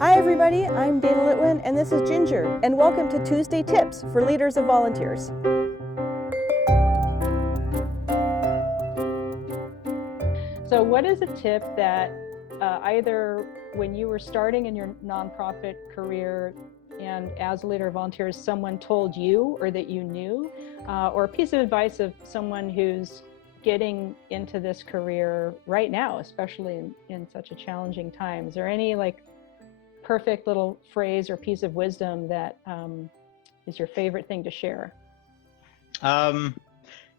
Hi everybody, I'm Dana Litwin and this is Ginger, and welcome to Tuesday Tips for Leaders of Volunteers. So what is a tip that either when you were starting in your nonprofit career and as a leader of volunteers, someone told you or that you knew, or a piece of advice of someone who's getting into this career right now, especially in such a challenging time? Is there any perfect little phrase or piece of wisdom that is your favorite thing to share?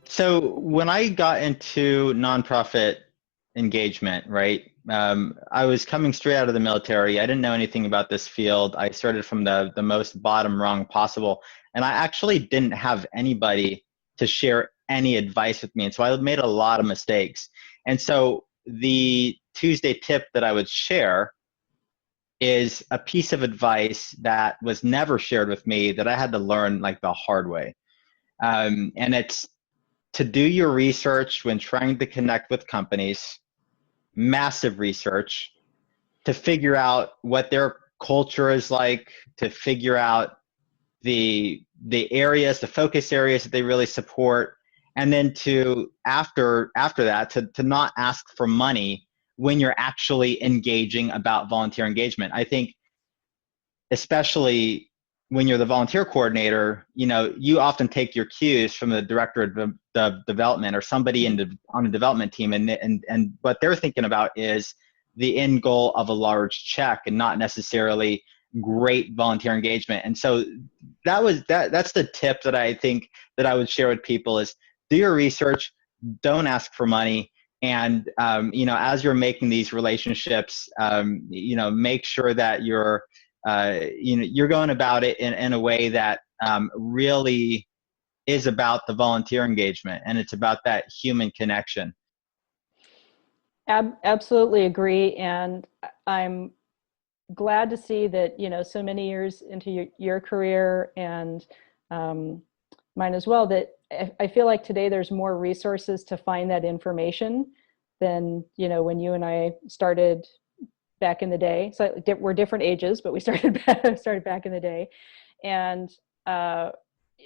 So when I got into nonprofit engagement, right, I was coming straight out of the military. I didn't know anything about this field. I started from the most bottom rung possible. And I actually didn't have anybody to share any advice with me. And so I made a lot of mistakes. And so the Tuesday tip that I would share is a piece of advice that was never shared with me that I had to learn the hard way. And it's to do your research when trying to connect with companies, massive research, to figure out what their culture is like, to figure out the areas, the focus areas that they really support, and then to after that to not ask for money when you're actually engaging about volunteer engagement. I think especially when you're the volunteer coordinator, you often take your cues from the director of the development or somebody on the development team, and what they're thinking about is the end goal of a large check and not necessarily great volunteer engagement. And so that's the tip that I think that I would share with people is do your research, don't ask for money. And, as you're making these relationships, make sure that you're going about it in a way that really is about the volunteer engagement, and it's about that human connection. Absolutely agree. And I'm glad to see that, so many years into your career and mine as well, that I feel like today there's more resources to find that information than, when you and I started back in the day. So we're different ages, but we started back in the day. And I'll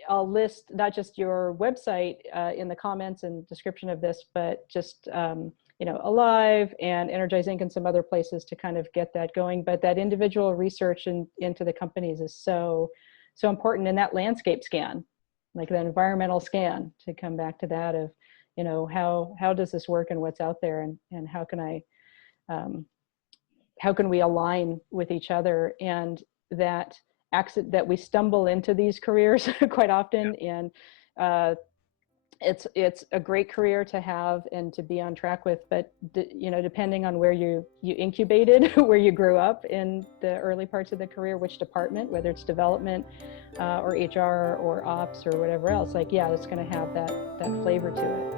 list not just your website in the comments and description of this, but just Alive and Energize Inc. and some other places to kind of get that going. But that individual research into the companies is so important. And that landscape scan, like that environmental scan, to come back to that of, how does this work and what's out there, and how can we align with each other, and that that we stumble into these careers quite often. And it's a great career to have and to be on track with, but depending on where you incubated, where you grew up in the early parts of the career, which department, whether it's development or HR or ops or whatever else, it's going to have that flavor to it.